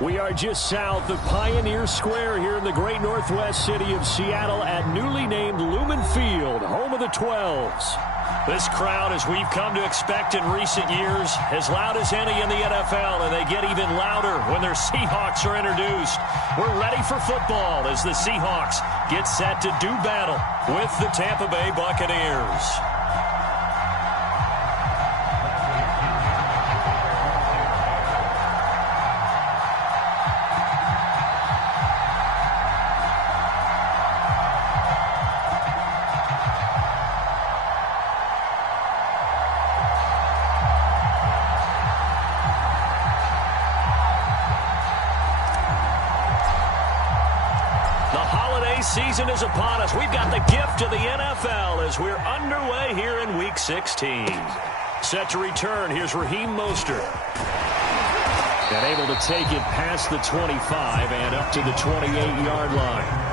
We are just south of Pioneer Square here in the great northwest city of Seattle at newly named Lumen Field, home of the 12s. This crowd, as we've come to expect in recent years, as loud as any in the NFL, and they get even louder when their Seahawks are introduced. We're ready for football as the Seahawks get set to do battle with the Tampa Bay Buccaneers. Season is upon us. We've got the gift of the NFL as we're underway here in Week 16. Set to return, here's Raheem Mostert. And able to take it past the 25 and up to the 28-yard line.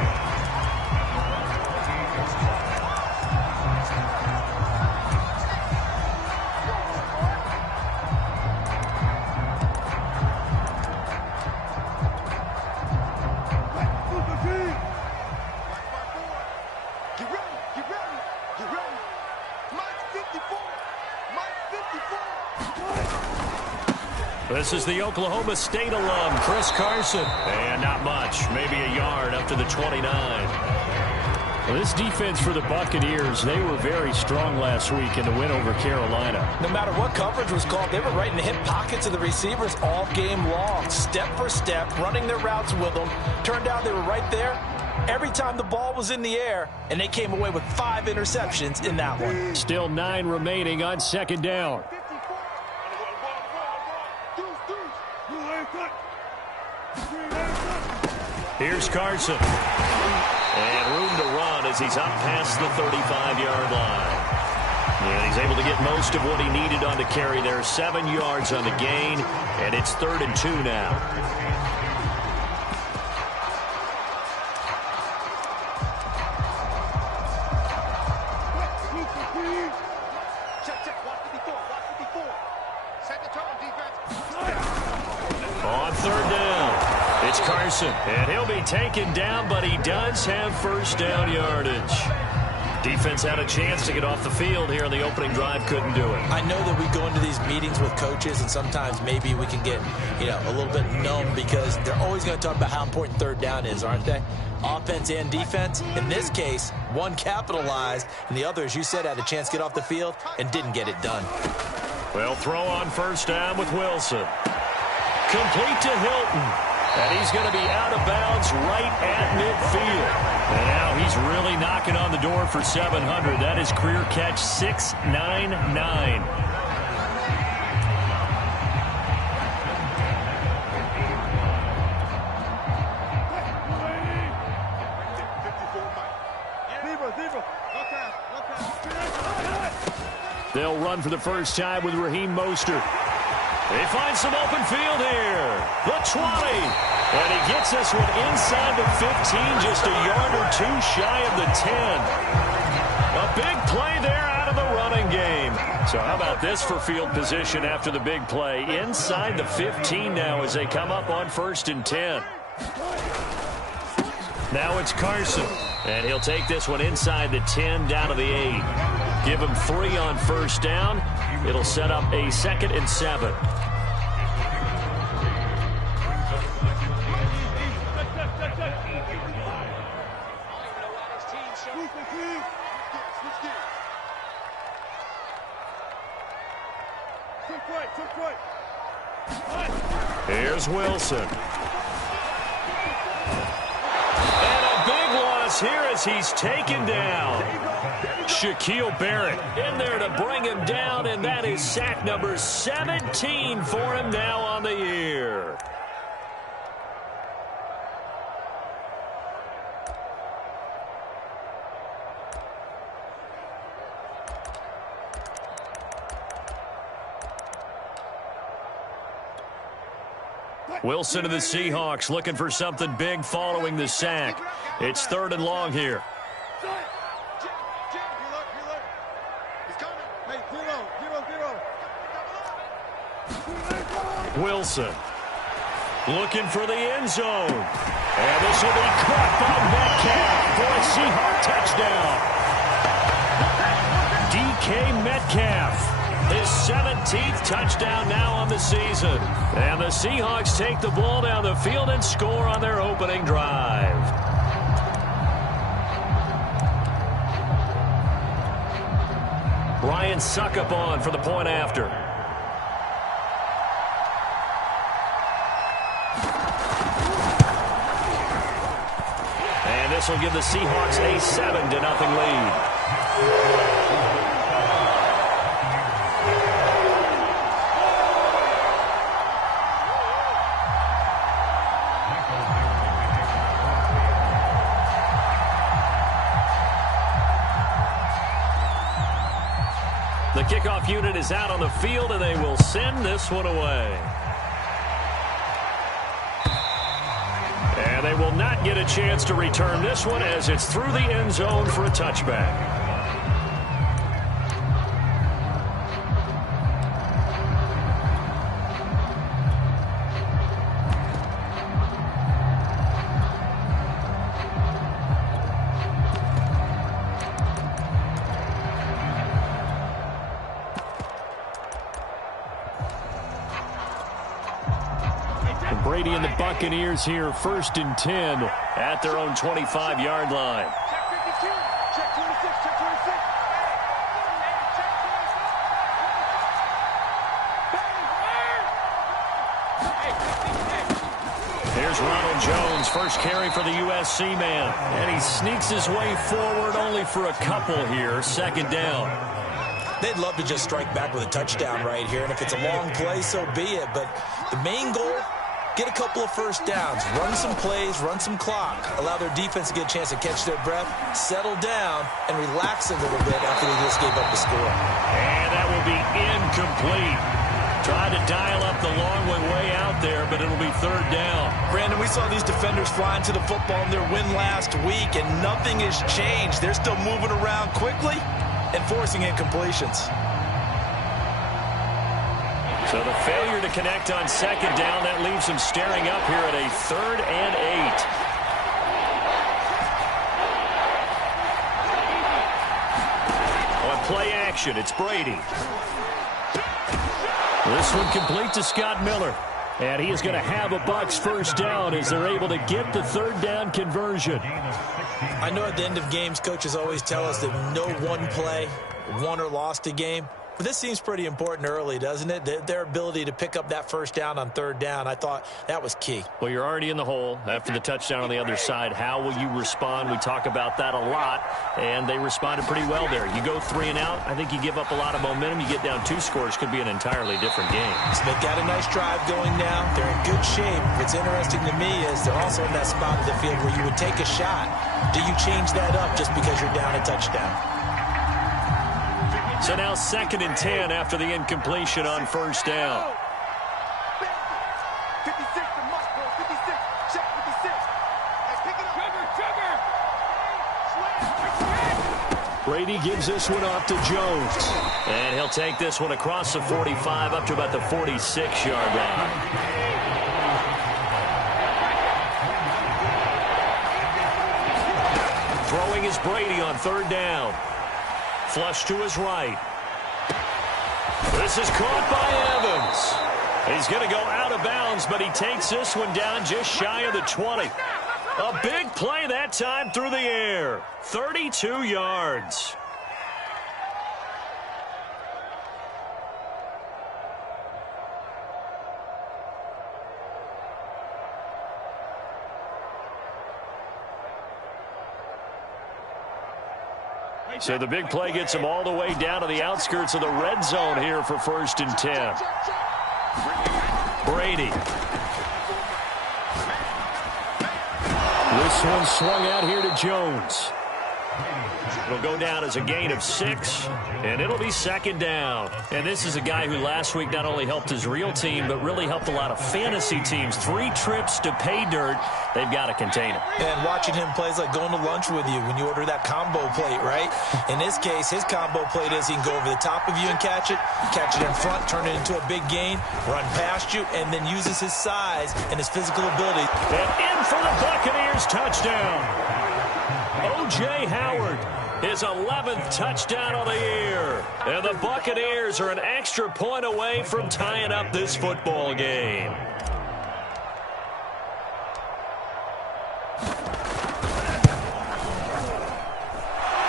This is the Oklahoma State alum, Chris Carson. And not much, maybe a yard up to the 29. Well, this defense for the Buccaneers, they were very strong last week in the win over Carolina. No matter what coverage was called, they were right in the hip pockets of the receivers all game long, step for step, running their routes with them. Turned out they were right there every time the ball was in the air, and they came away with 5 interceptions in that one. Still 9 remaining on second down. Here's Carson. And room to run as he's up past the 35-yard line. And he's able to get most of what he needed on the carry there. 7 yards on the gain, and it's 3rd and 2 now. On 3rd down, it's Carson, and he'll be taken down, but he does have first down yardage. Defense had a chance to get off the field here on the opening drive, couldn't do it. I know that we go into these meetings with coaches, and sometimes maybe we can get, a little bit numb because they're always going to talk about how important 3rd down is, aren't they? Offense and defense. In this case, one capitalized, and the other, as you said, had a chance to get off the field and didn't get it done. Well, throw on first down with Wilson. Complete to Hilton. And he's going to be out of bounds right at midfield. And now he's really knocking on the door for 700. That is career catch 699. They'll run for the first time with Raheem Mostert. They find some open field here. The 20. And he gets this one inside the 15, just a yard or 2 shy of the 10. A big play there out of the running game. So how about this for field position after the big play? Inside the 15 now as they come up on 1st and 10. Now it's Carson. And he'll take this one inside the 10 down to the 8. Give him 3 on first down. It'll set up a 2nd and 7. Here's Wilson. And a big loss here as he's taken down. Shaquille Barrett in there to bring him down, and that is sack number 17 for him now on the year. Wilson of the Seahawks looking for something big following the sack. It's 3rd and long here. Wilson. Looking for the end zone. And this will be caught by Metcalf for a Seahawk touchdown. DK Metcalf. His 17th touchdown now on the season. And the Seahawks take the ball down the field and score on their opening drive. Ryan Suckup on for the point after. And this will give the Seahawks a 7-0 lead. The kickoff unit is out on the field, and they will send this one away. And they will not get a chance to return this one as it's through the end zone for a touchback. Brady and the Buccaneers here, 1st and 10 at their own 25-yard line. Check 52. Check 26. Check 26. Here's Ronald Jones, first carry for the USC man. And he sneaks his way forward only for a couple here, 2nd down. They'd love to just strike back with a touchdown right here, and if it's a long play, so be it. But the main goal, get a couple of first downs, run some plays, run some clock, allow their defense to get a chance to catch their breath, settle down, and relax a little bit after they just gave up the score. And that will be incomplete. Tried to dial up the long one way out there, but it'll be 3rd down. Brandon, we saw these defenders flying to the football in their win last week, and nothing has changed. They're still moving around quickly and forcing incompletions. So the failure to connect on 2nd down, that leaves him staring up here at a 3rd and 8. On play action, it's Brady. This one complete to Scott Miller. And he is going to have a Bucs 1st down as they're able to get the 3rd down conversion. I know at the end of games, coaches always tell us that no one play won or lost a game. But this seems pretty important early, doesn't it? Their ability to pick up that 1st down on 3rd down, I thought that was key. Well, you're already in the hole after the touchdown on the other side. How will you respond? We talk about that a lot, and they responded pretty well there. You go 3 and out, I think you give up a lot of momentum. You get down 2 scores, could be an entirely different game. So they've got a nice drive going now. They're in good shape. What's interesting to me is they're also in that spot of the field where you would take a shot. Do you change that up just because you're down a touchdown? So now 2nd and 10 after the incompletion on 1st down. 56 to Mark, bro. 56. Check 56. Hey, pick it up. Brady gives this one off to Jones. And he'll take this one across the 45 up to about the 46-yard line. Throwing is Brady on 3rd down. Flush to his right. This is caught by Evans. He's going to go out of bounds, but he takes this one down just shy of the 20. A big play that time through the air. 32 yards. So the big play gets him all the way down to the outskirts of the red zone here for 1st and 10. Brady. This one swung out here to Jones. It'll go down as a gain of 6, and it'll be second down. And this is a guy who last week not only helped his real team, but really helped a lot of fantasy teams. 3 trips to pay dirt. They've got to contain him. And watching him play is like going to lunch with you when you order that combo plate, right? In this case, his combo plate is he can go over the top of you and catch it in front, turn it into a big gain, run past you, and then uses his size and his physical ability. And in for the Buccaneers touchdown. O.J. Howard. His 11th touchdown of the year. And the Buccaneers are an extra point away from tying up this football game.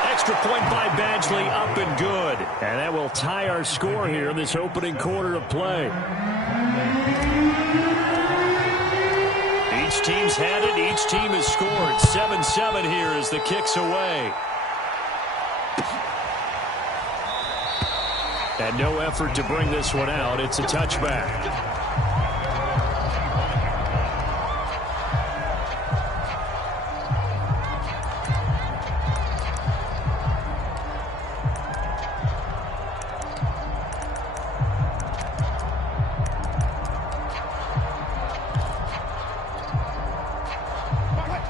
Extra point by Badgley, up and good. And that will tie our score here in this opening quarter of play. Each team's had it. Each team has scored. 7-7 here as the kick's away. And no effort to bring this one out. It's a touchback.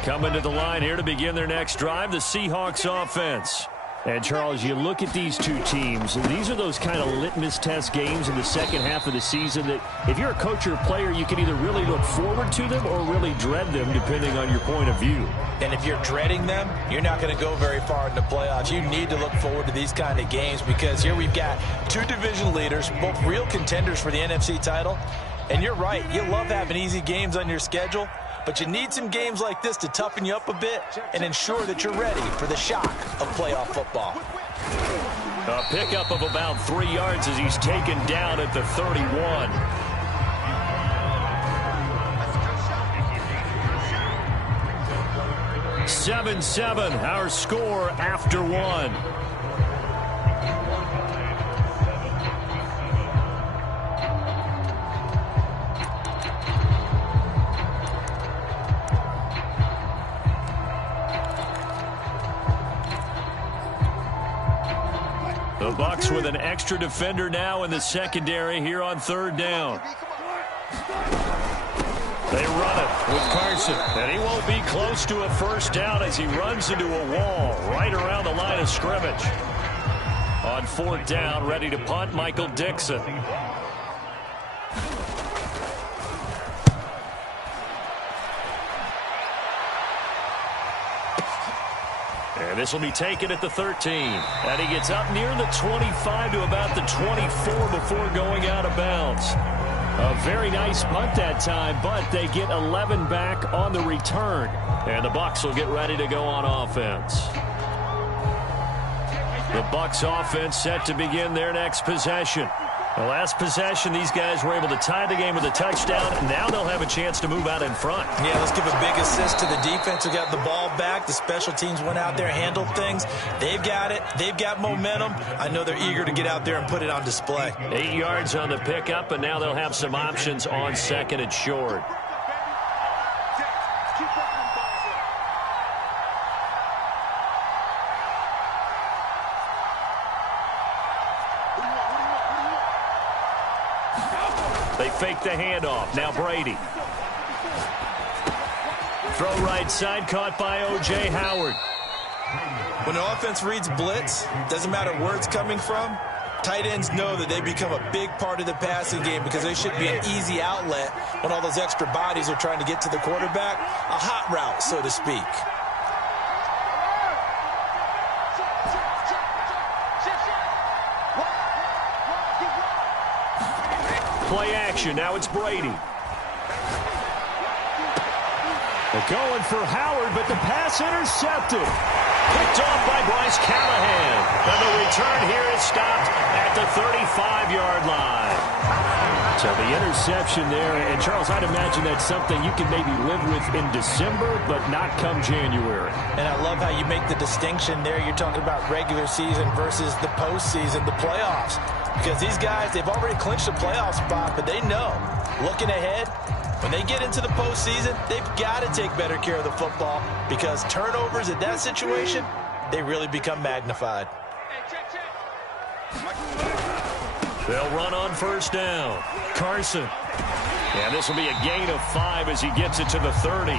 Coming to the line here to begin their next drive, the Seahawks offense. And, Charles, you look at these two teams, and these are those kind of litmus test games in the second half of the season that if you're a coach or a player, you can either really look forward to them or really dread them, depending on your point of view. And if you're dreading them, you're not going to go very far in the playoffs. You need to look forward to these kind of games because here we've got 2 division leaders, both real contenders for the NFC title. And you're right, you love having easy games on your schedule, but you need some games like this to toughen you up a bit and ensure that you're ready for the shock of playoff football. A pickup of about 3 yards as he's taken down at the 31. (7-7) our score after 1. The Bucs with an extra defender now in the secondary here on 3rd down. They run it with Carson, and he won't be close to a first down as he runs into a wall right around the line of scrimmage. On 4th down, ready to punt, Michael Dixon. And this will be taken at the 13. And he gets up near the 25 to about the 24 before going out of bounds. A very nice punt that time, but they get 11 back on the return. And the Bucs will get ready to go on offense. The Bucs offense set to begin their next possession. The last possession, these guys were able to tie the game with a touchdown. Now they'll have a chance to move out in front. Yeah, let's give a big assist to the defense who got the ball back. The special teams went out there, handled things. They've got it. They've got momentum. I know they're eager to get out there and put it on display. 8 yards on the pickup, and now they'll have some options on 2nd and short. They fake the handoff. Now Brady. Throw right side, caught by O.J. Howard. When the offense reads blitz, doesn't matter where it's coming from, tight ends know that they become a big part of the passing game because they should be an easy outlet when all those extra bodies are trying to get to the quarterback. A hot route, so to speak. Play action. Now it's Brady. They're going for Howard, but the pass intercepted. Picked off by Bryce Callahan. And the return here is stopped at the 35-yard line. So the interception there. And, Charles, I'd imagine that's something you can maybe live with in December, but not come January. And I love how you make the distinction there. You're talking about regular season versus the postseason, the playoffs. Because these guys, they've already clinched a playoff spot, but they know, looking ahead, when they get into the postseason, they've got to take better care of the football because turnovers in that situation, they really become magnified. They'll run on first down. Carson. And this will be a gain of 5 as he gets it to the 30.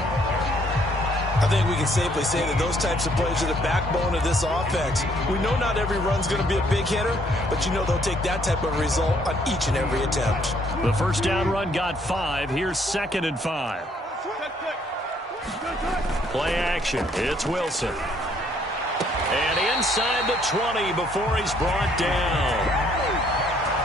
I think we can safely say that those types of plays are the backbone of this offense. We know not every run's going to be a big hitter, but you know they'll take that type of result on each and every attempt. The first down run got 5. Here's 2nd and 5. Play action. It's Wilson. And inside the 20 before he's brought down.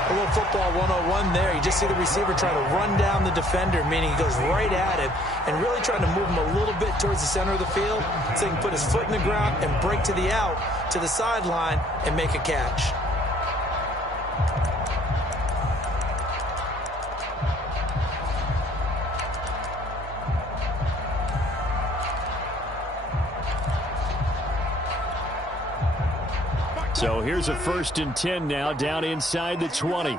A little football 101 there. You just see the receiver try to run down the defender, meaning he goes right at him and really trying to move him a little bit towards the center of the field so he can put his foot in the ground and break to the out, to the sideline, and make a catch. So here's a 1st and 10 now, down inside the 20.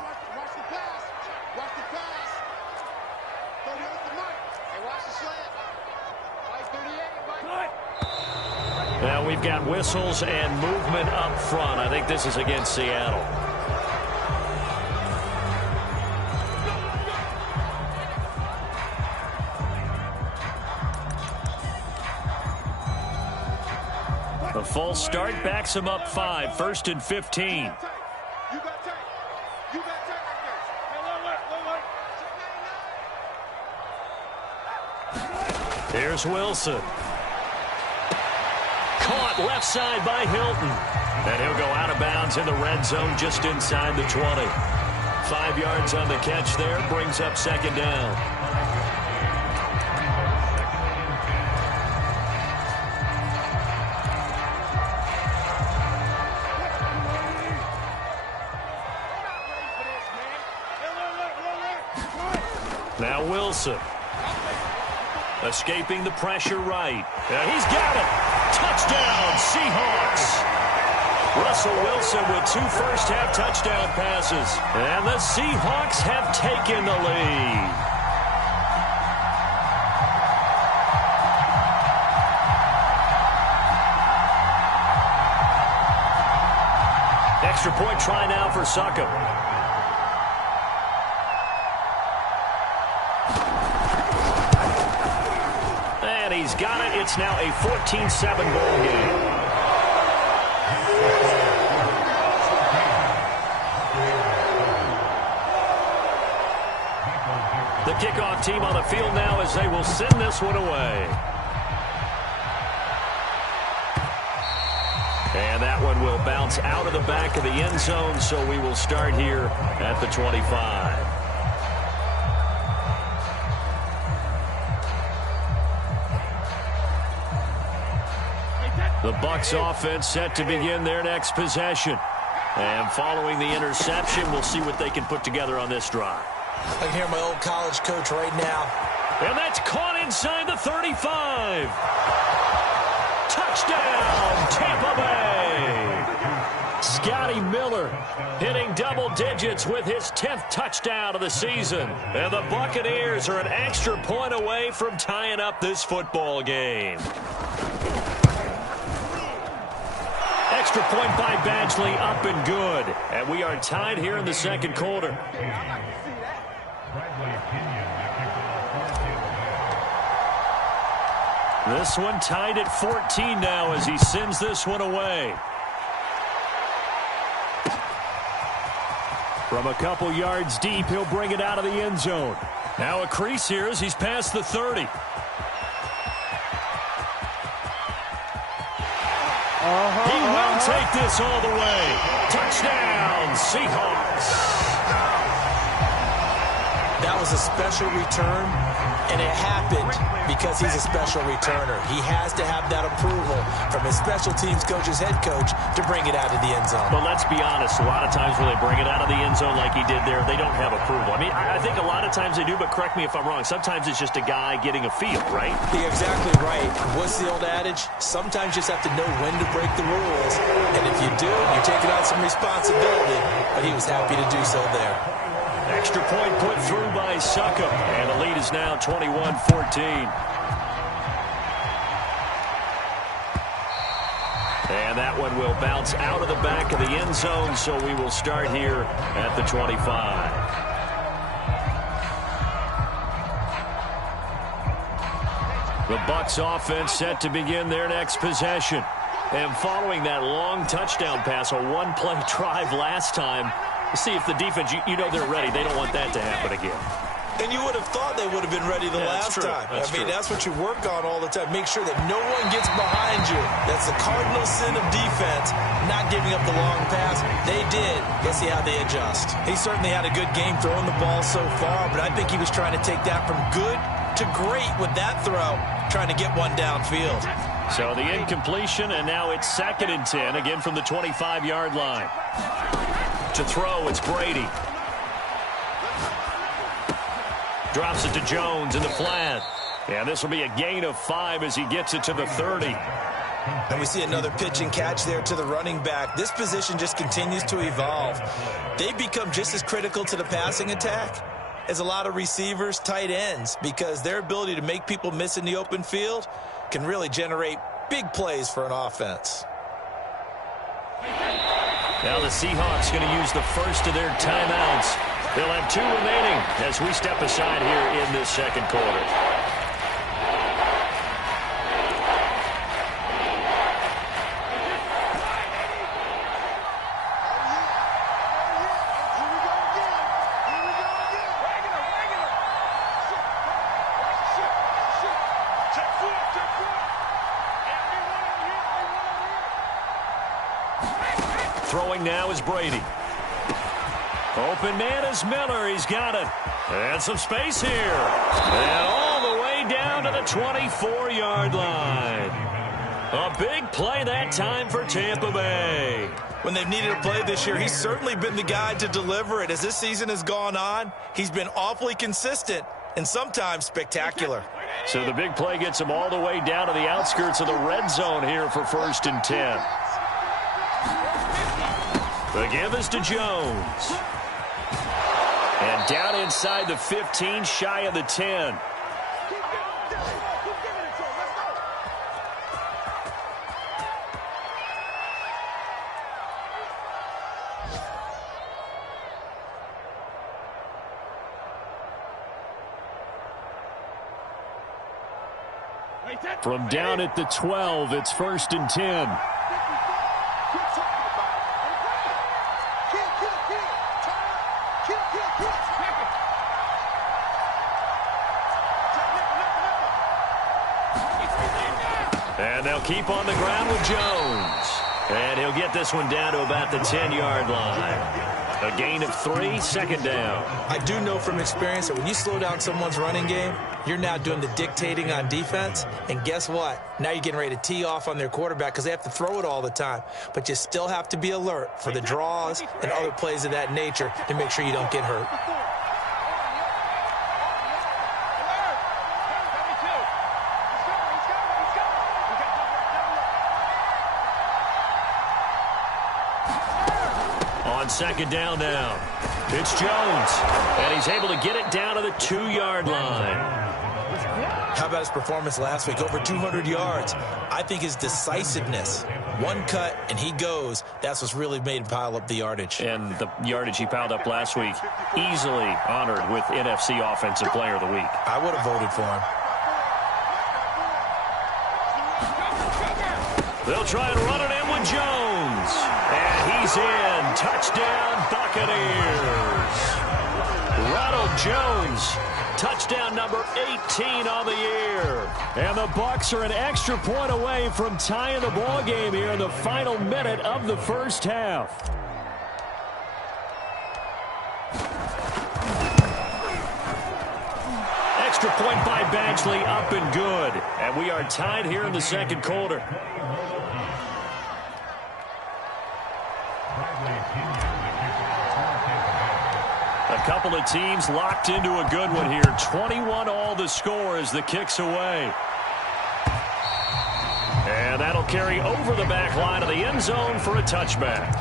Now we've got whistles and movement up front. I think this is against Seattle. A false start backs him up 5. 1st and 15. Here's Wilson. Caught left side by Hilton. And he'll go out of bounds in the red zone just inside the 20. 5 yards on the catch there. Brings up 2nd down. Now Wilson. Escaping the pressure right. He's got it. Touchdown, Seahawks. Russell Wilson with 2 first-half touchdown passes. And the Seahawks have taken the lead. Extra point try now for Succop. And he's got it. It's now a 14-7 ball game. The kickoff team on the field now as they will send this one away. And that one will bounce out of the back of the end zone, so we will start here at the 25. The Bucs offense set to begin their next possession. And following the interception, we'll see what they can put together on this drive. I can hear my old college coach right now. And that's caught inside the 35. Touchdown, Tampa Bay. Scotty Miller hitting double digits with his 10th touchdown of the season. And the Buccaneers are an extra point away from tying up this football game. Extra point by Badgley, up and good. And we are tied here in the second quarter. This one tied at 14 now as he sends this one away. From a couple yards deep, he'll bring it out of the end zone. Now a crease here as he's past the 30. He will take this all the way. Touchdown, Seahawks. That was a special return, and it happened because he's a special returner. He has to have that approval from his special teams coach's head coach to bring it out of the end zone. But let's be honest, a lot of times when they bring it out of the end zone like he did there, they don't have approval. I mean, I think a lot of times they do, but correct me if I'm wrong. Sometimes it's just a guy getting a feel, right? You're exactly right. What's the old adage? Sometimes you just have to know when to break the rules. And if you do, you're taking on some responsibility. But he was happy to do so there. Extra point put through by Succop. And the lead is now 21-14. And that one will bounce out of the back of the end zone, so we will start here at the 25. The Bucs offense set to begin their next possession. And following that long touchdown pass, a one-play drive last time, see if the defense, you know they're ready. They don't want that to happen again. And you would have thought they would have been ready the last time. I mean, that's what you work on all the time. Make sure that no one gets behind you. That's the cardinal sin of defense, not giving up the long pass. They did. Let's see how they adjust. He certainly had a good game throwing the ball so far, but I think he was trying to take that from good to great with that throw, trying to get one downfield. So the incompletion, and now it's 2nd and 10, again from the 25-yard line. To throw, it's Brady. Drops it to Jones in the flat. And this will be a gain of 5 as he gets it to the 30. And we see another pitch and catch there to the running back. This position just continues to evolve. They become just as critical to the passing attack as a lot of receivers, tight ends, because their ability to make people miss in the open field can really generate big plays for an offense. Now the Seahawks going to use the first of their timeouts. They'll have 2 remaining as we step aside here in this second quarter. Throwing now is Brady. Open man is Miller. He's got it. And some space here. And all the way down to the 24-yard line. A big play that time for Tampa Bay. When they've needed a play this year, he's certainly been the guy to deliver it. As this season has gone on, he's been awfully consistent and sometimes spectacular. So the big play gets him all the way down to the outskirts of the red zone here for 1st and 10. The give is to Jones. And down inside the 15, shy of the 10. From down at the 12, it's 1st and 10. And they'll keep on the ground with Jones. And he'll get this one down to about the 10-yard line. A gain of 3, 2nd down. I do know from experience that when you slow down someone's running game, you're now doing the dictating on defense. And guess what? Now you're getting ready to tee off on their quarterback because they have to throw it all the time. But you still have to be alert for the draws and other plays of that nature to make sure you don't get hurt. On 2nd down now, it's Jones, and he's able to get it down to the 2-yard line. How about his performance last week? Over 200 yards. I think his decisiveness, one cut and he goes, that's what's really made him pile up the yardage. And the yardage he piled up last week, easily honored with NFC Offensive Player of the Week. I would have voted for him. They'll try and run it in with Jones. And he's in. Touchdown, Buccaneers. Ronald Jones, touchdown number 18 on the year. And the Bucs are an extra point away from tying the ball game here in the final minute of the first half. Extra point by Badgley, up and good. And we are tied here in the second quarter. A couple of teams locked into a good one here. 21 all the score as the kick's away. And that'll carry over the back line of the end zone for a touchback.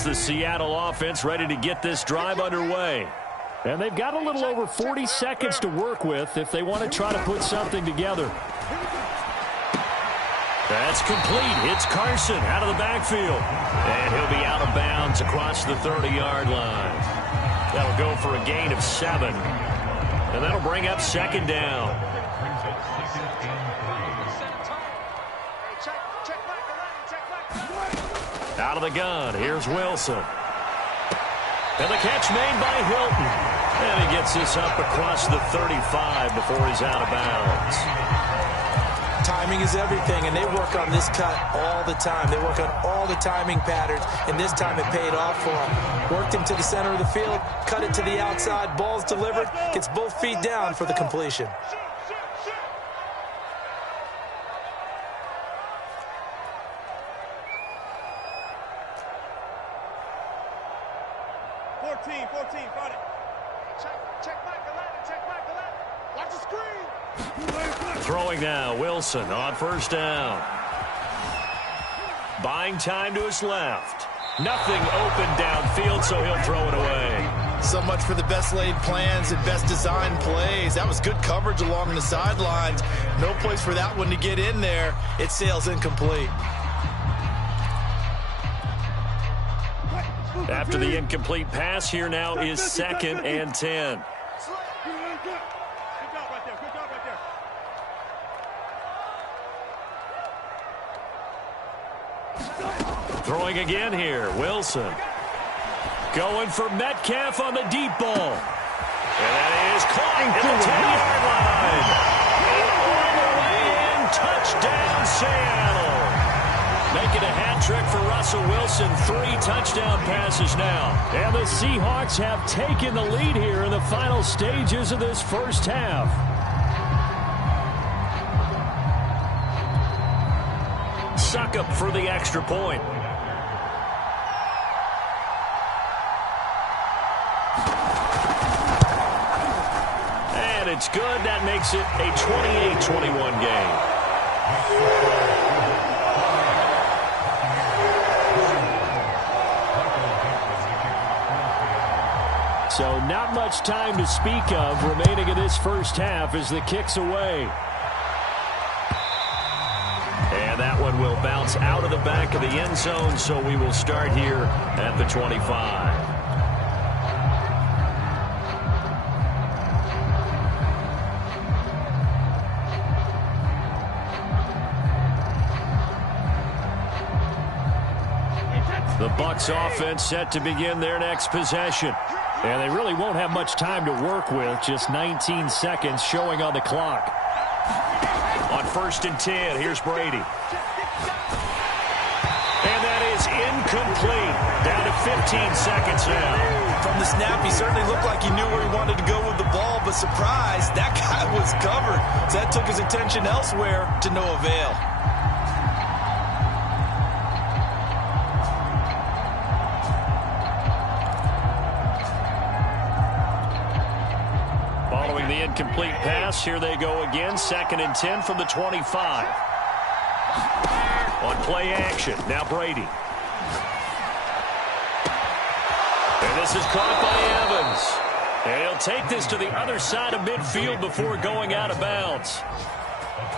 Here's the Seattle offense ready to get this drive underway. And they've got a little over 40 seconds to work with if they want to try to put something together. That's complete. It's Carson out of the backfield. And he'll be out of bounds across the 30-yard line. That'll go for a gain of 7. And that'll bring up second down. Out of the gun, here's Wilson. And the catch made by Hilton. And he gets this up across the 35 before he's out of bounds. Timing is everything, and they work on this cut all the time. They work on all the timing patterns, and this time it paid off for him. Worked him to the center of the field, cut it to the outside, ball's delivered, gets both feet down for the completion. Throwing now, Wilson on first down. Buying time to his left. Nothing open downfield, so he'll throw it away. So much for the best laid plans and best designed plays. That was good coverage along the sidelines. No place for that one to get in there. It sails incomplete. After the incomplete pass, here now is 2nd and 10. Throwing again here, Wilson. Going for Metcalf on the deep ball. And that is caught at the 10-yard line. And all the way in, touchdown Seattle. Making a hat trick for Russell Wilson, 3 touchdown passes now. And the Seahawks have taken the lead here in the final stages of this first half. Suck up for the extra point. And it's good. That makes it a 28-21 game. So not much time to speak of remaining in this first half as the kick's away. And that one will bounce out of the back of the end zone, so we will start here at the 25. The Bucs offense set to begin their next possession. And they really won't have much time to work with, just 19 seconds showing on the clock. On 1st and 10, here's Brady. And that is incomplete. Down to 15 seconds now. From the snap, he certainly looked like he knew where he wanted to go with the ball, but surprise, that guy was covered. So that took his attention elsewhere to no avail. Following the incomplete pass, here they go again. 2nd and 10 from the 25. On play action, now Brady. And this is caught by Evans. And he'll take this to the other side of midfield before going out of bounds.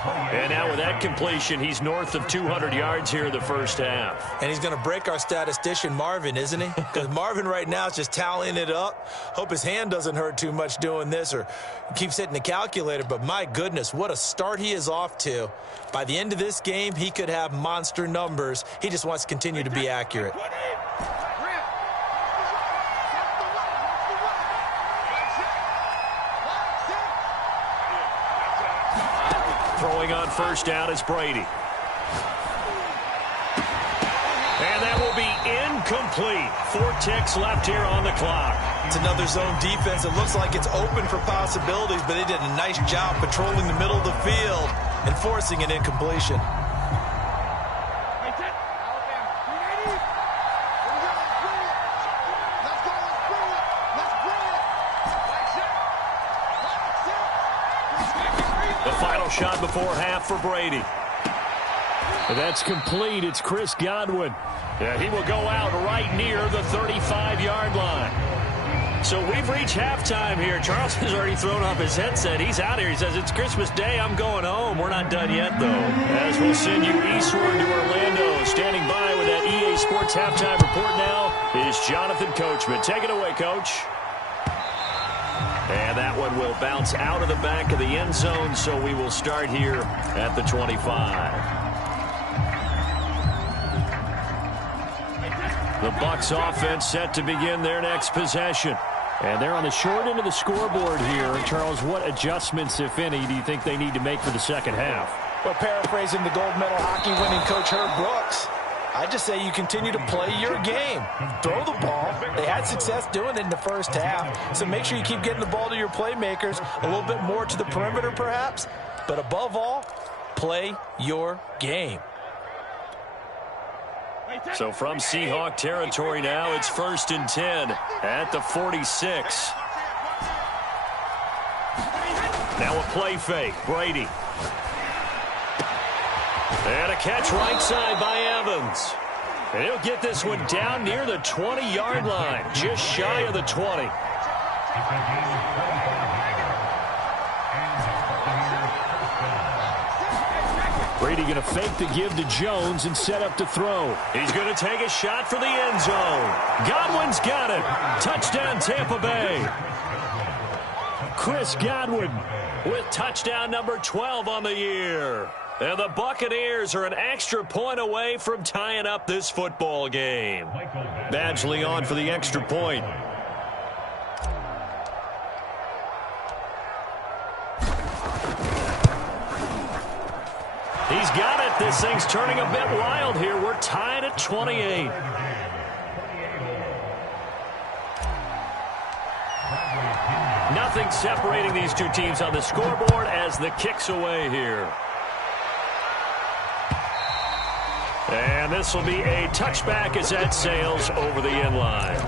And now with that completion, he's north of 200 yards here in the first half. And he's going to break our statistician Marvin, isn't he? Because Marvin right now is just tallying it up. Hope his hand doesn't hurt too much doing this or keeps hitting the calculator. But my goodness, what a start he is off to. By the end of this game, he could have monster numbers. He just wants to continue to be accurate. Throwing on first down is Brady. And that will be incomplete. 4 ticks left here on the clock. It's another zone defense. It looks like it's open for possibilities, but they did a nice job patrolling the middle of the field and forcing an incompletion. Shot before half for Brady. And that's complete. It's Chris Godwin. Yeah, he will go out right near the 35-yard line. So we've reached halftime here. Charles has already thrown off his headset. He's out here. He says, it's Christmas Day. I'm going home. We're not done yet, though. As we'll send you eastward to Orlando. Standing by with that EA Sports halftime report now is Jonathan Coachman. Take it away, Coach. And that one will bounce out of the back of the end zone, so we will start here at the 25. The Bucs offense set to begin their next possession. And they're on the short end of the scoreboard here. Charles, what adjustments, if any, do you think they need to make for the second half? Well, paraphrasing the gold medal hockey winning coach Herb Brooks, I just say you continue to play your game. Throw the ball. They had success doing it in the first half. So make sure you keep getting the ball to your playmakers, a little bit more to the perimeter perhaps. But above all, play your game. So from Seahawk territory now, it's 1st and 10 at the 46. Now a play fake. Brady. And a catch right side by Evans. And he'll get this one down near the 20-yard line, just shy of the 20. Brady going to fake the give to Jones and set up to throw. He's going to take a shot for the end zone. Godwin's got it. Touchdown, Tampa Bay. Chris Godwin with touchdown number 12 on the year. And the Buccaneers are an extra point away from tying up this football game. Badgley on for the extra point. He's got it. This thing's turning a bit wild here. We're tied at 28. Nothing separating these two teams on the scoreboard as the kick's away here. And this will be a touchback as that sails over the end line.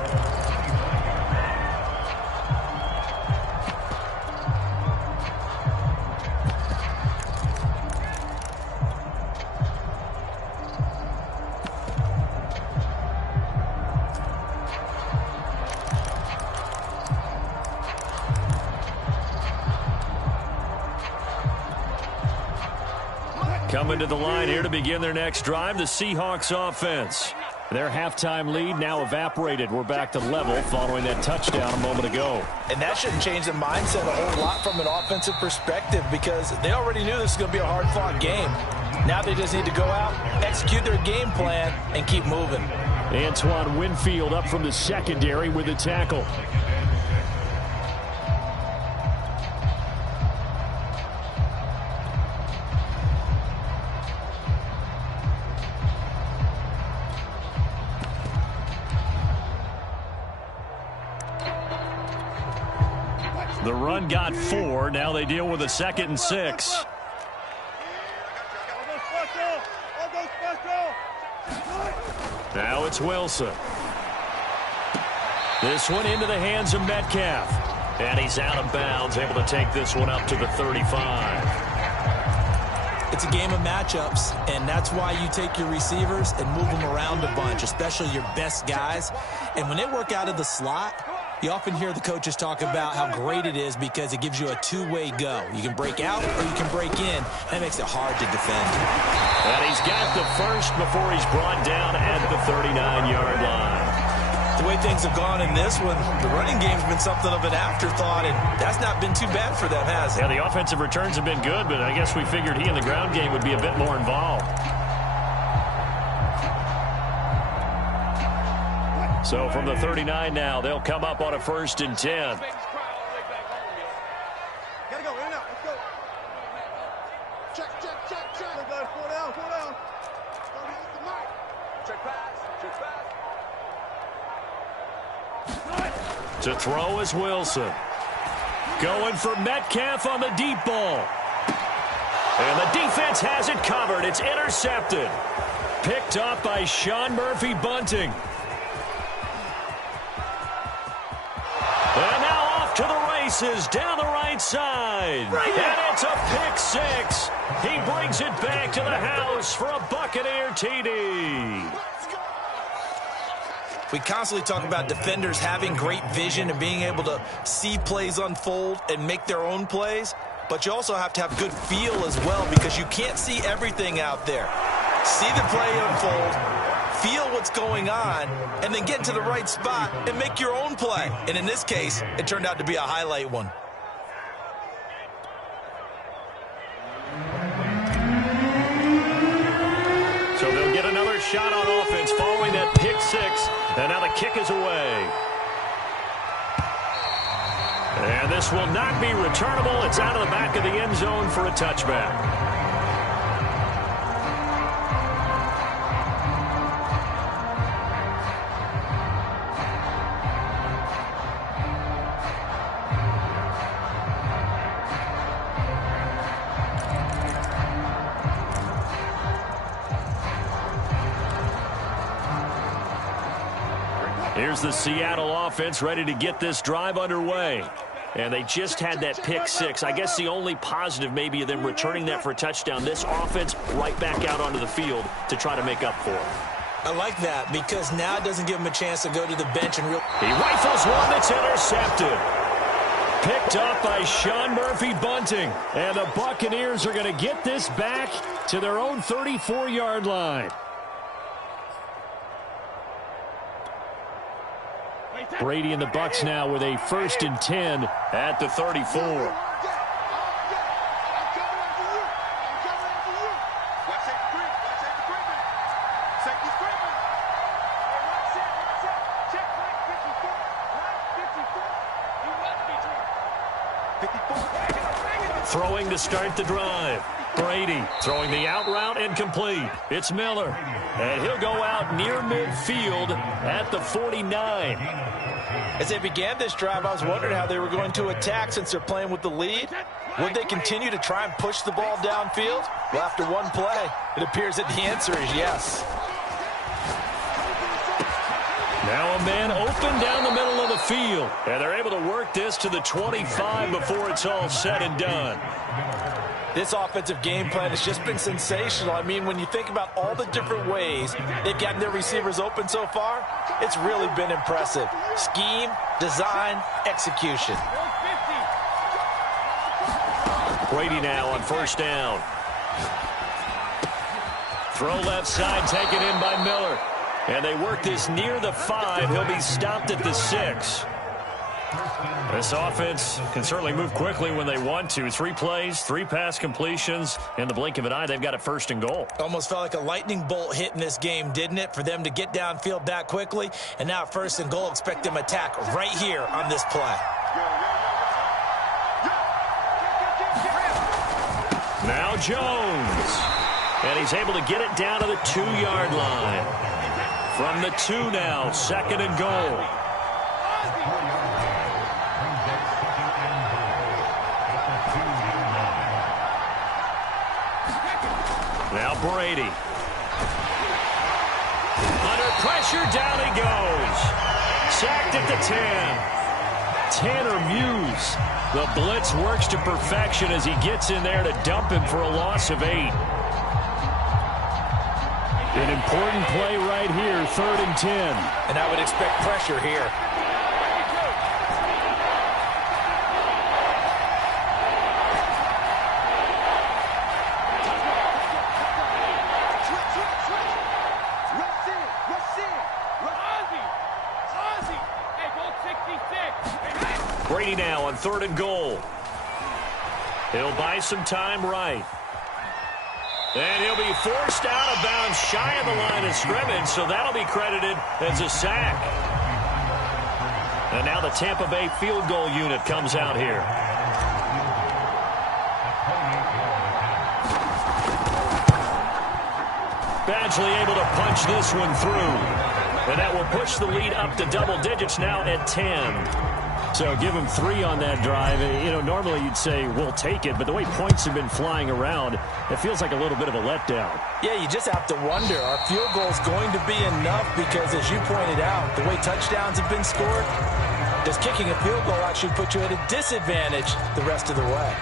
Coming to the line here to begin their next drive, the Seahawks offense. Their halftime lead now evaporated. We're back to level following that touchdown a moment ago. And that shouldn't change the mindset a whole lot from an offensive perspective because they already knew this was going to be a hard-fought game. Now they just need to go out, execute their game plan, and keep moving. Antoine Winfield up from the secondary with the tackle. The run got 4. Now they deal with a 2nd and 6. Now it's Wilson. This one into the hands of Metcalf. And he's out of bounds, able to take this one up to the 35. It's a game of matchups, and that's why you take your receivers and move them around a bunch, especially your best guys. And when they work out of the slot, you often hear the coaches talk about how great it is because it gives you a two-way go. You can break out or you can break in. That makes it hard to defend. And he's got the first before he's brought down at the 39-yard line. The way things have gone in this one, the running game's been something of an afterthought, and that's not been too bad for them, has it? Yeah, the offensive returns have been good, but I guess we figured he in the ground game would be a bit more involved. So from the 39 now, they'll come up on a 1st and 10. Gotta go, in and out, let's go. Check. Go down, go down. Check pass. To throw is Wilson. Going for Metcalf on the deep ball. And the defense has it covered. It's intercepted. Picked up by Sean Murphy-Bunting. And now off to the races down the right side. And it's a pick 6. He brings it back to the house for a Buccaneer TD. We constantly talk about defenders having great vision and being able to see plays unfold and make their own plays, but you also have to have good feel as well because you can't see everything out there. See the play unfold, feel what's going on, and then get to the right spot and make your own play. And in this case, it turned out to be a highlight one. So they'll get another shot on offense following that pick six. And now the kick is away. And this will not be returnable. It's out of the back of the end zone for a touchback. Here's the Seattle offense ready to get this drive underway. And they just had that pick six. I guess the only positive maybe of them returning that for a touchdown. This offense right back out onto the field to try to make up for it. I like that because now it doesn't give him a chance to go to the bench and he rifles one that's intercepted. Picked up by Sean Murphy-Bunting. And the Buccaneers are going to get this back to their own 34-yard line. Brady and the Bucs now with a 1st and 10 at the 34. Throwing to start the drive. Brady throwing the out route incomplete. It's Miller. And he'll go out near midfield at the 49. As they began this drive, I was wondering how they were going to attack since they're playing with the lead. Would they continue to try and push the ball downfield? Well, after one play, it appears that the answer is yes. Now a man open down the middle of the field. And they're able to work this to the 25 before it's all said and done. This offensive game plan has just been sensational. I mean, when you think about all the different ways they've gotten their receivers open so far, it's really been impressive. Scheme, design, execution. Brady now on 1st down. Throw left side, taken in by Miller. And they work this near the 5. He'll be stopped at the 6. This offense can certainly move quickly when they want to. 3 plays, 3 pass completions. In the blink of an eye, they've got a 1st and goal. Almost felt like a lightning bolt hit in this game, didn't it? For them to get downfield that quickly. And now 1st and goal, expect them to attack right here on this play. Now Jones. And he's able to get it down to the 2-yard line. From the 2 now, 2nd and goal. Now Brady. Under pressure, down he goes. Sacked at the 10. Tanner Muse. The blitz works to perfection as he gets in there to dump him for a loss of 8. An important play right here, 3rd and 10. And I would expect pressure here. Brady now on 3rd and goal. He'll buy some time right. And he'll be forced out of bounds shy of the line of scrimmage, so that'll be credited as a sack. And now the Tampa Bay field goal unit comes out here. Badgley able to punch this one through. And that will push the lead up to double digits now at 10. So give them 3 on that drive. You know, normally you'd say, we'll take it, but the way points have been flying around, it feels like a little bit of a letdown. Yeah, you just have to wonder, are field goals going to be enough? Because as you pointed out, the way touchdowns have been scored, does kicking a field goal actually put you at a disadvantage the rest of the way?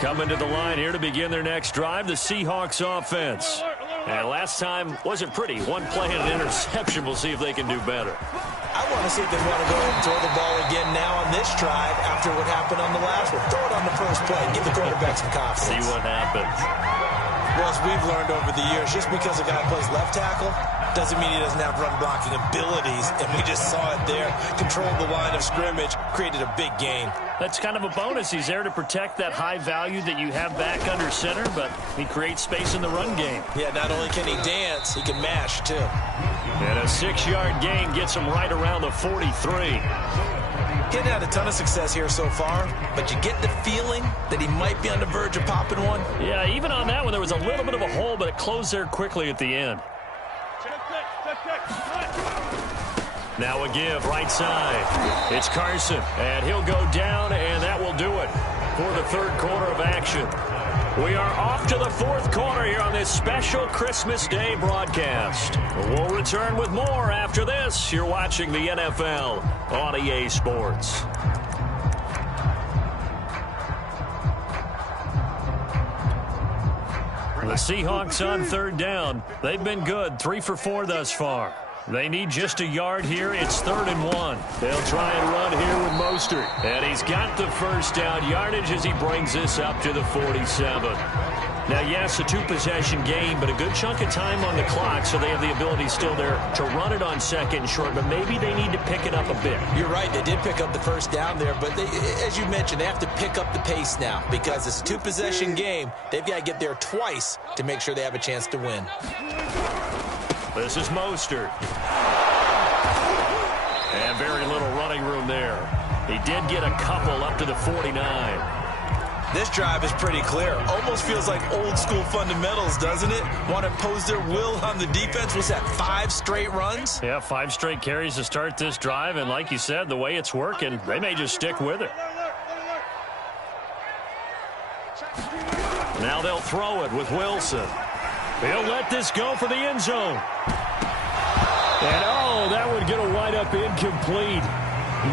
Coming to the line here to begin their next drive, the Seahawks offense. And last time wasn't pretty. One play and an interception. We'll see if they can do better. I want to see if they want to go ahead and throw the ball again now on this drive after what happened on the last one. Throw it on the first play and give the quarterback some confidence. See what happens. Well, as we've learned over the years, just because a guy plays left tackle doesn't mean he doesn't have run-blocking abilities, and we just saw it there. Controlled the line of scrimmage, created a big gain. That's kind of a bonus. He's there to protect that high value that you have back under center, but he creates space in the run game. Yeah, not only can he dance, he can mash, too. And a 6-yard gain gets him right around the 43. Getting had a ton of success here so far, but you get the feeling that he might be on the verge of popping one. Yeah, even on that one, there was a little bit of a hole, but it closed there quickly at the end. Now a give, right side. It's Carson, and he'll go down, and that will do it for the third quarter of action. We are off to the fourth quarter here on this special Christmas Day broadcast. We'll return with more after this. You're watching the NFL on EA Sports. The Seahawks on third down. They've been good, 3 for 4 thus far. They need just a yard here. It's 3rd and 1. They'll try and run here with Mostert. And he's got the first down yardage as he brings this up to the 47. Now, yes, a 2-possession game, but a good chunk of time on the clock, so they have the ability still there to run it on 2nd and short, but maybe they need to pick it up a bit. You're right. They did pick up the first down there, but they, as you mentioned, they have to pick up the pace now because it's a 2-possession game. They've got to get there twice to make sure they have a chance to win. This is Mostert. And very little running room there. He did get a couple up to the 49. This drive is pretty clear. Almost feels like old school fundamentals, doesn't it? Want to impose their will on the defense. What's that, 5 straight runs? Yeah, 5 straight carries to start this drive. And like you said, the way it's working, they may just stick with it. Now they'll throw it with Wilson. He'll let this go for the end zone. And, oh, that would get a wind up incomplete.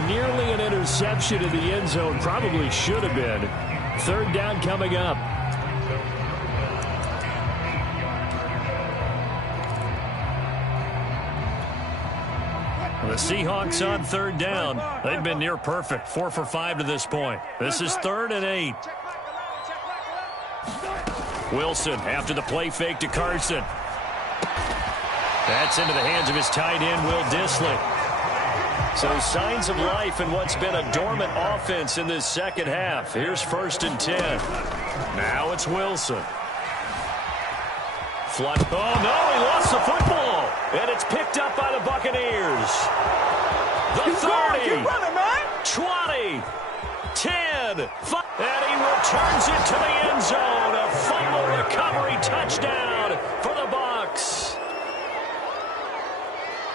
Nearly an interception in the end zone. Probably should have been. 3rd down coming up. The Seahawks on 3rd down. They've been near perfect. 4 for 5 to this point. This is 3rd and 8. Wilson after the play fake to Carson. That's into the hands of his tight end, Will Dissly. So signs of life in what's been a dormant offense in this second half. Here's 1st and 10. Now it's Wilson. Flush. Oh, no, he lost the football. And it's picked up by the Buccaneers. The 30. Keep running, man. 20. 10. 5. And he returns it to the end zone. A fumble recovery touchdown for the Bucs.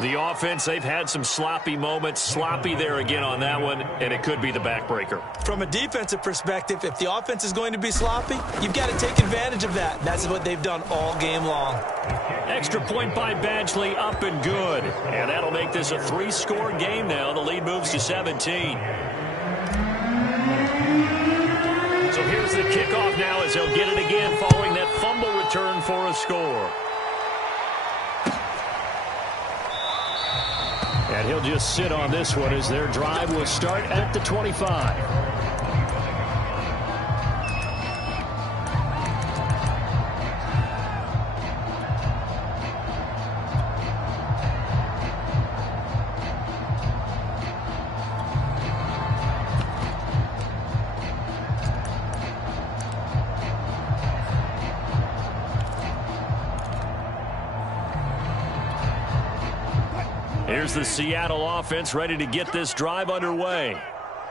The offense, they've had some sloppy moments. Sloppy there again on that one, and it could be the backbreaker. From a defensive perspective, if the offense is going to be sloppy, you've got to take advantage of that. That's what they've done all game long. Extra point by Badgley, up and good. And that'll make this a 3-score game now. The lead moves to 17. So here's the kickoff now as they'll get it again following that fumble return for a score. And he'll just sit on this one as their drive will start at the 25. Here's the Seattle offense ready to get this drive underway.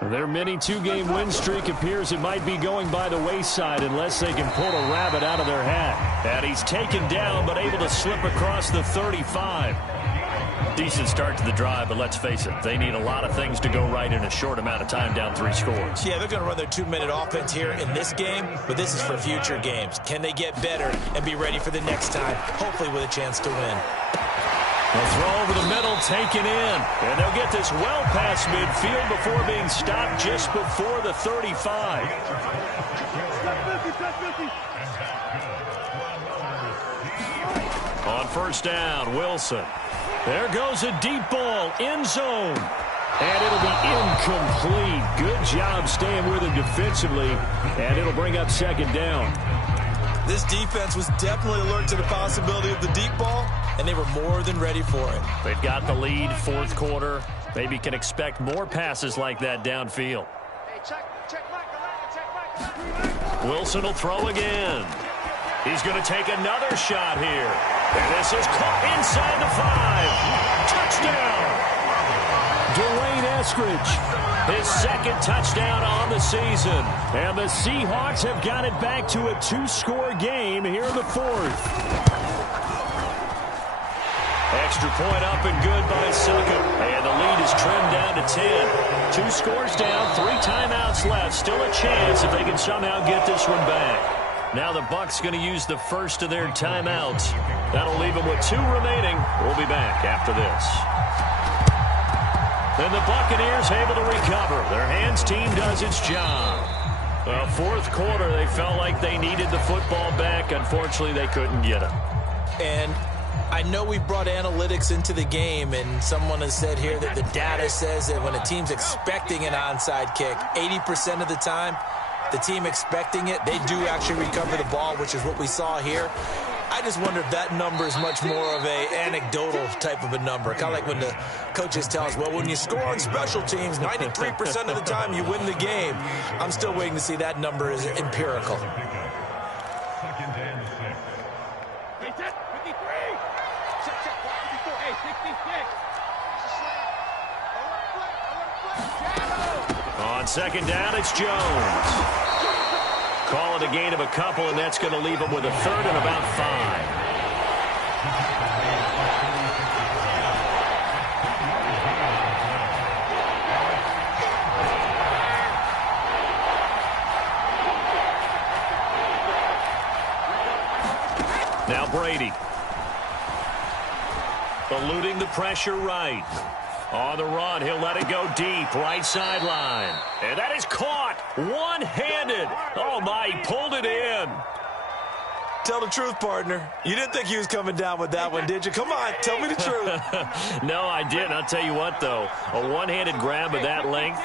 Their mini 2-game win streak appears it might be going by the wayside unless they can pull a rabbit out of their hat. And he's taken down but able to slip across the 35. Decent start to the drive, but let's face it, they need a lot of things to go right in a short amount of time down 3 scores. Yeah, they're going to run their 2-minute offense here in this game, but this is for future games. Can they get better and be ready for the next time, hopefully with a chance to win? A throw over the middle taken in. And they'll get this well past midfield before being stopped just before the 35. On first down, Wilson. There goes a deep ball, end zone. And it'll be incomplete. Good job staying with him defensively. And it'll bring up second down. This defense was definitely alert to the possibility of the deep ball, and they were more than ready for it. They've got the lead, fourth quarter. Maybe can expect more passes like that downfield. Wilson will throw again. He's going to take another shot here. And this is caught inside the 5. Touchdown! Dwayne Eskridge, his second touchdown on the season. And the Seahawks have got it back to a 2-score game here in the fourth. Extra point up and good by Succop. And the lead is trimmed down to 10. 2 scores down, 3 timeouts left. Still a chance if they can somehow get this one back. Now the Bucs going to use the first of their timeouts. That'll leave them with 2 remaining. We'll be back after this. And the Buccaneers able to recover. Their hands team does its job. Well, fourth quarter, they felt like they needed the football back. Unfortunately, they couldn't get it. And I know we brought analytics into the game, and someone has said here that the data says that when a team's expecting an onside kick, 80% of the time, the team expecting it, they do actually recover the ball, which is what we saw here. I just wonder if that number is much more of a anecdotal type of a number. Kind of like when the coaches tell us, well, when you score on special teams, 93% of the time you win the game. I'm still waiting to see that number is empirical. On second down, it's Jones. Call it a gain of a couple, and that's going to leave them with a third and about 5. Now Brady. Eluding the pressure right. On the run, he'll let it go deep, right sideline. And that is caught, one-handed. Oh, my, he pulled it in. Tell the truth, partner. You didn't think he was coming down with that one, did you? Come on, tell me the truth. No, I didn't. I'll tell you what, though. A one-handed grab of that length.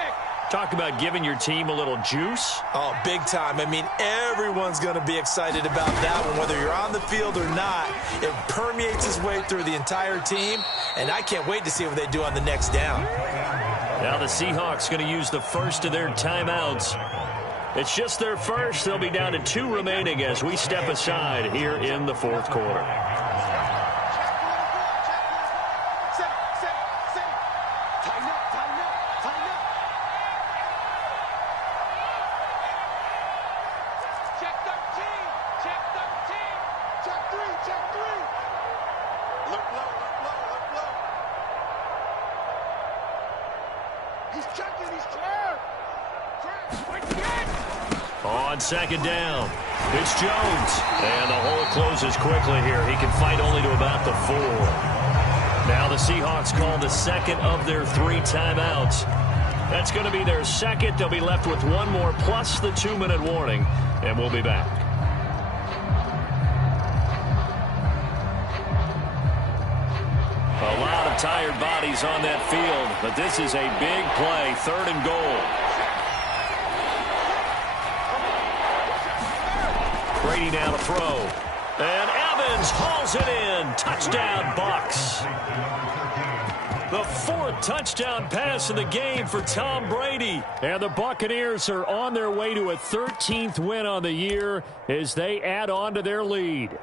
Talk about giving your team a little juice. Oh, big time. I mean, everyone's going to be excited about that one, whether you're on the field or not. It permeates its way through the entire team, and I can't wait to see what they do on the next down. Now the Seahawks going to use the first of their timeouts. It's just their first. They'll be down to 2 remaining as we step aside here in the fourth quarter. On second down, it's Jones. And the hole closes quickly here. He can fight only to about the 4. Now the Seahawks call the second of their 3 timeouts. That's going to be their second. They'll be left with 1 more plus the 2-minute warning. And we'll be back. A lot of tired bodies on that field, but this is a big play, 3rd and goal. Brady now to throw. And Evans hauls it in. Touchdown, Bucs. The 4th touchdown pass in the game for Tom Brady. And the Buccaneers are on their way to a 13th win on the year as they add on to their lead.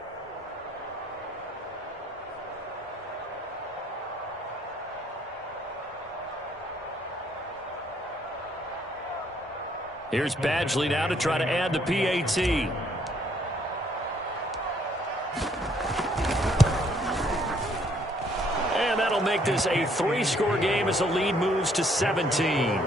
Here's Badgley now to try to add the PAT. And that'll make this a 3-score game as the lead moves to 17.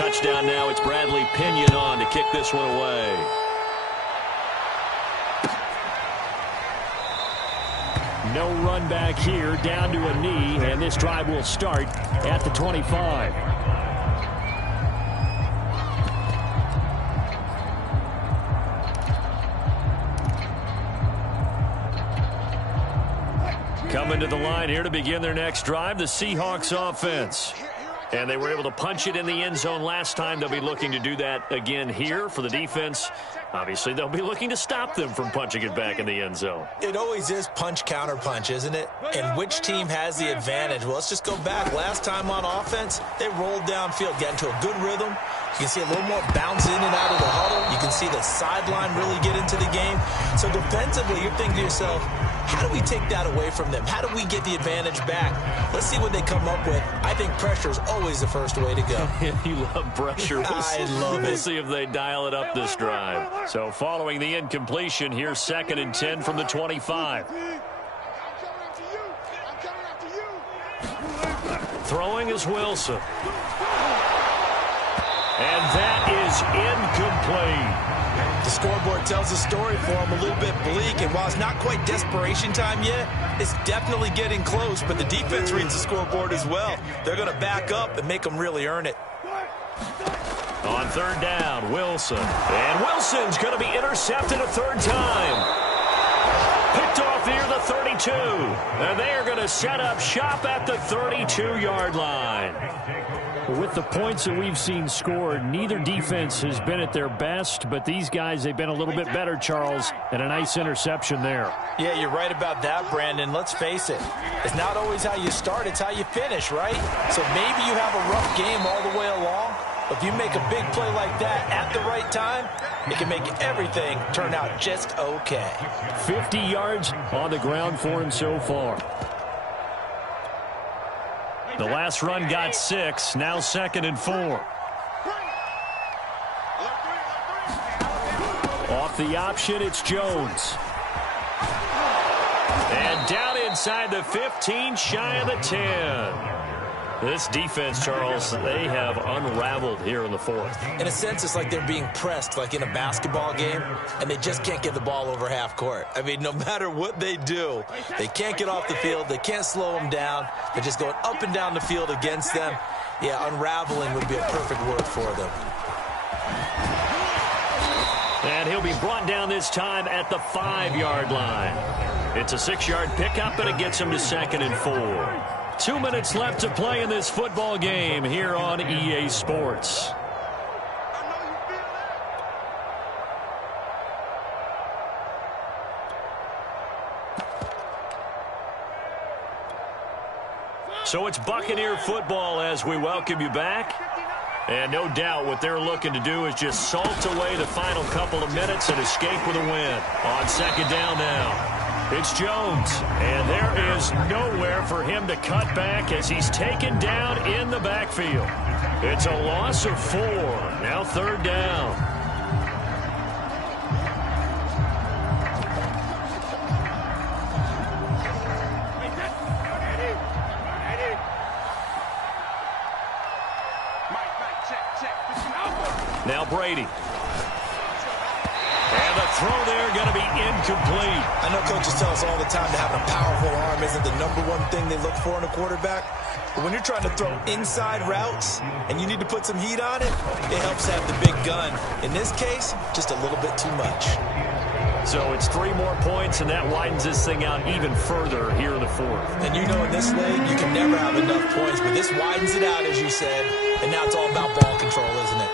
touchdown now. It's Bradley Pinion on to kick this one away. No run back here, down to a knee, and this drive will start at the 25. Coming to the line here to begin their next drive, the Seahawks offense. And they were able to punch it in the end zone last time. They'll be looking to do that again here for the defense. Obviously, they'll be looking to stop them from punching it back in the end zone. It always is punch, counter punch, isn't it? And which team has the advantage? Well, let's just go back. Last time on offense, they rolled downfield, got into a good rhythm. You can see a little more bounce in and out of the huddle. You can see the sideline really get into the game. So defensively, you're thinking to yourself, how do we take that away from them? How do we get the advantage back? Let's see what they come up with. I think pressure is always the first way to go. You love pressure. I love it. We'll see if they dial it up this drive. So following the incompletion, here's 2nd and 10 from the 25. Throwing is Wilson. And that is incomplete. The scoreboard tells a story for him, a little bit bleak, and while it's not quite desperation time yet, it's definitely getting close, but the defense reads the scoreboard as well. They're going to back up and make them really earn it. On 3rd down, Wilson. And Wilson's going to be intercepted a 3rd time. Picked off near the 32. And they are going to set up shop at the 32-yard line. With the points that we've seen scored, neither defense has been at their best, but these guys, they've been a little bit better, Charles, and a nice interception there. Yeah, you're right about that, Brandon. Let's face it. It's not always how you start, it's how you finish, right? So maybe you have a rough game all the way along, but if you make a big play like that at the right time, it can make everything turn out just okay. 50 yards on the ground for him so far. The last run got 6, now 2nd and 4. Off the option, it's Jones. And down inside the 15, shy of the 10. This defense, Charles, they have unraveled here in the 4th. In a sense, it's like they're being pressed like in a basketball game, and they just can't get the ball over half court. I mean, no matter what they do, they can't get off the field. They can't slow them down. They're just going up and down the field against them. Yeah, unraveling would be a perfect word for them. And he'll be brought down this time at the 5-yard line. It's a 6-yard pickup, and it gets him to 2nd and 4. 2 minutes left to play in this football game here on EA Sports. So it's Buccaneer football as we welcome you back. And no doubt what they're looking to do is just salt away the final couple of minutes and escape with a win. On 2nd down now. It's Jones, and there is nowhere for him to cut back as he's taken down in the backfield. It's a loss of 4. Now 3rd down. Now Brady. And the throw there going to be incomplete. I know coaches tell us all the time that having a powerful arm isn't the #1 thing they look for in a quarterback. But when you're trying to throw inside routes and you need to put some heat on it, it helps have the big gun. In this case, just a little bit too much. So it's 3 more points, and that widens this thing out even further here in the 4th. And you know in this league, you can never have enough points, but this widens it out, as you said. And now it's all about ball control, isn't it?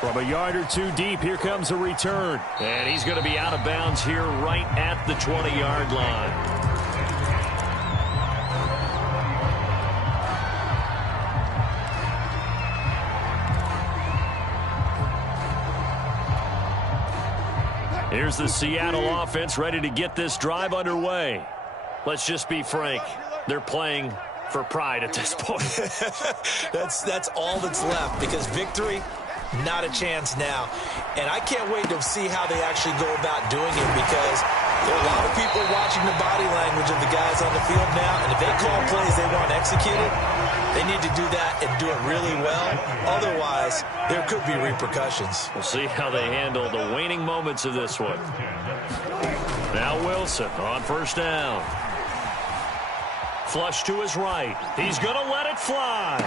From a yard or 2 deep, here comes a return. And he's going to be out of bounds here right at the 20-yard line. Here's the Seattle offense ready to get this drive underway. Let's just be frank. They're playing for pride at this point. That's all that's left, because victory, not a chance now. And I can't wait to see how they actually go about doing it, because There are a lot of people watching the body language of the guys on the field now, and if they call plays they want executed, they need to do that and do it really well. Otherwise, there could be repercussions. We'll see how they handle the waning moments of this one. Now Wilson on first down. Flush to his right. He's going to let it fly.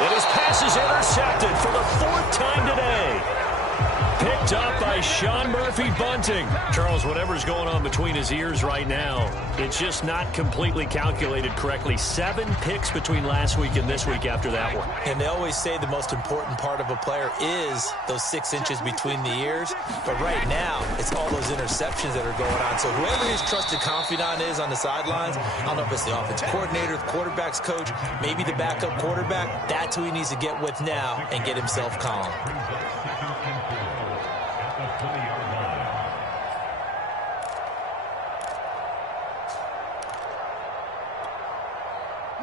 And his pass is intercepted for the 4th time today. Picked up by Sean Murphy-Bunting. Charles, whatever's going on between his ears right now, it's just not completely calculated correctly. 7 picks between last week and this week after that one. And they always say the most important part of a player is those 6 inches between the ears. But right now, it's all those interceptions that are going on. So whoever his trusted confidant is on the sidelines, I don't know if it's the offensive coordinator, the quarterback's coach, maybe the backup quarterback, that's who he needs to get with now and get himself calm.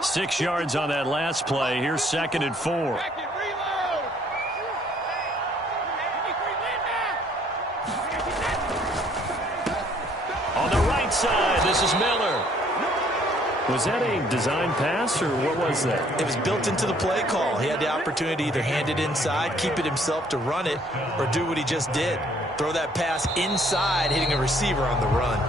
6 yards on that last play. Here's 2nd and 4. On the right side, this is Miller. Was that a design pass, or what was that? It was built into the play call. He had the opportunity to either hand it inside, keep it himself to run it, or do what he just did. Throw that pass inside, hitting a receiver on the run.